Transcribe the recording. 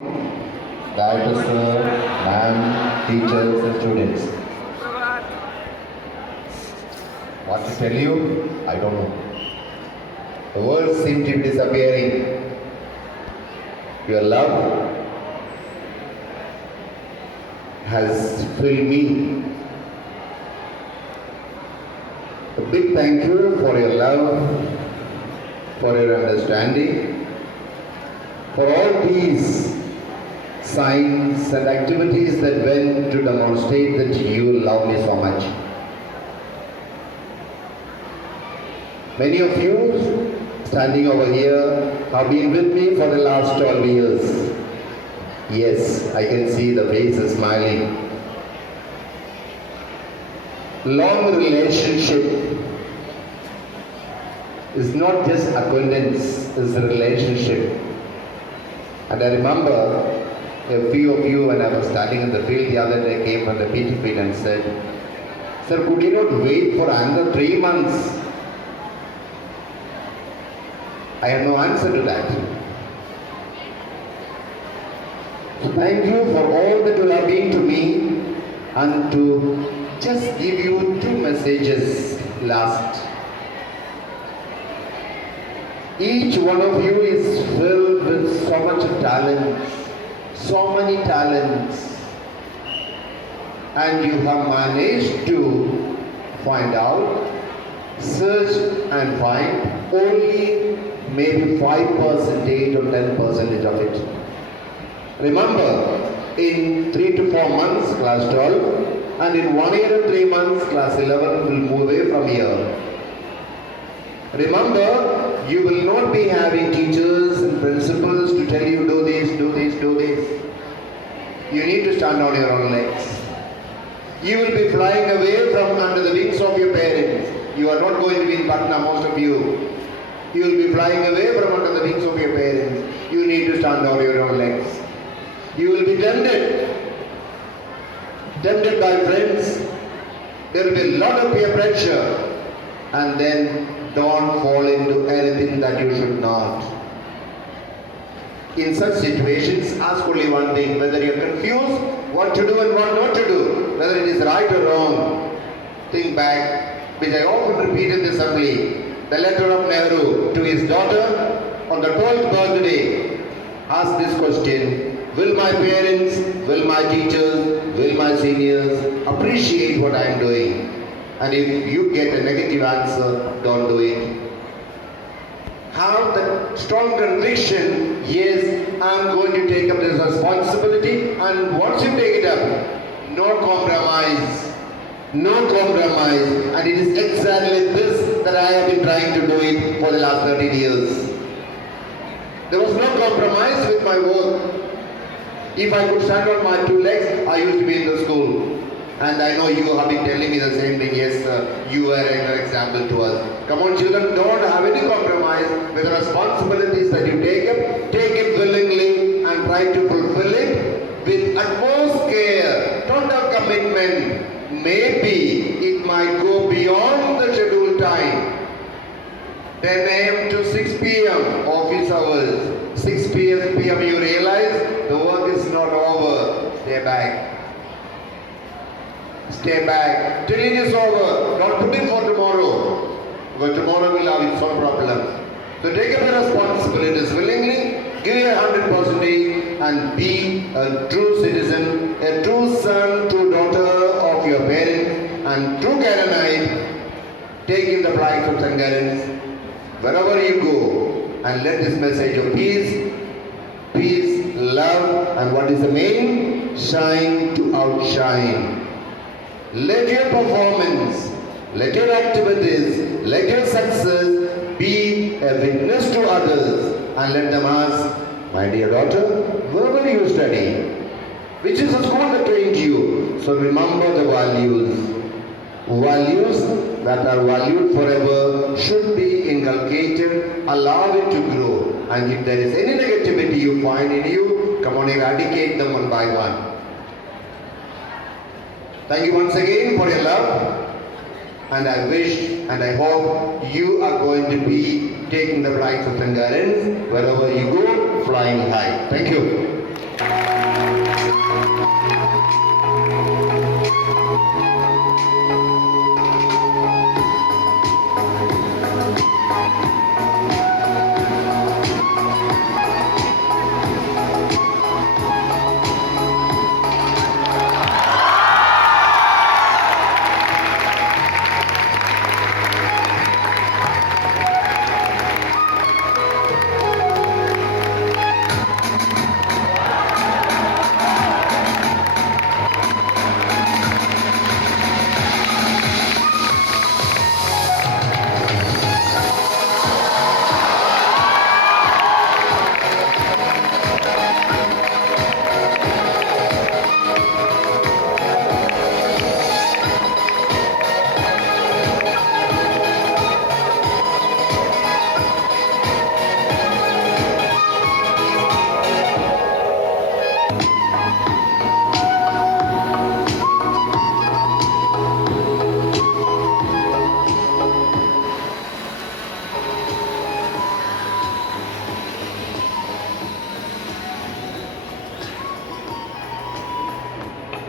Director sir, ma'am, teachers and students. What to tell you? I don't know. The words seem to be disappearing. Your love has filled me. A big thank you for your love, for your understanding, for all these signs and activities that went to demonstrate that you love me so much. Many of you standing over here have been with me for the last 12 years. Yes, I can see the faces smiling. Long relationship is not just acquaintance, it's a relationship. And I remember a few of you, when I was standing in the field the other day, came from the PT field and said, "Sir, could you not wait for another 3 months?" I have no answer to that. So thank you for all that you have been to me, and to just give you 2 messages last. Each one of you is filled with so much talent, so many talents, and you have managed to find out, search and find only maybe 5% or 10% of it. Remember, in 3 to 4 months, class 12, and in 1 year and 3 months, class 11 will move away from here. Remember, you will not be having teachers and principals to tell you do this, do this, do this. You need to stand on your own legs. You will be flying away from under the wings of your parents. You are not going to be in Patna, most of you. You will be flying away from under the wings of your parents. You need to stand on your own legs. You will be tempted by friends. There will be a lot of peer pressure. And then don't fall into anything that you should not. In such situations, ask only one thing: whether you are confused what to do and what not to do, whether it is right or wrong. Think back, which I often repeat in the assembly, the letter of Nehru to his daughter on the 12th birthday. Ask this question: will my parents, will my teachers, will my seniors appreciate what I am doing? And if you get a negative answer, don't do it. Have the strong conviction, yes, I am going to take up this responsibility, and once you take it up, no compromise. No compromise. And it is exactly this that I have been trying to do it for the last 13 years. There was no compromise with my work. If I could stand on my 2 legs, I used to be in the school. And I know you have been telling me the same thing. Yes, you are an example to us. Come on, children, don't have any compromise with the responsibilities that you take up. Take it willingly and try to fulfill it with utmost care. Don't have commitment. Maybe it might go beyond the scheduled time. 10 a.m. to 6 p.m. office hours. 6 p.m. you realize the work is not over. Stay back. Stay back till it is over. Don't put it for tomorrow, because tomorrow will have its own problems. So take up the responsibilities willingly, give your 100% and be a true citizen, a true son, true daughter of your parents, and true Karanite. Take in the plight of Sangarans wherever you go, and let this message of peace, love, and what is the main? Shine to outshine. Let your performance, let your activities, let your success be a witness to others, and let them ask, "My dear daughter, where were you studying? Which is the school that trained you?" So remember the values. Values that are valued forever should be inculcated, allow it to grow. And if there is any negativity you find in you, come on, eradicate them one by one. Thank you once again for your love, and I wish and I hope you are going to be taking the flights of Sangarans wherever you go, flying high. Thank you.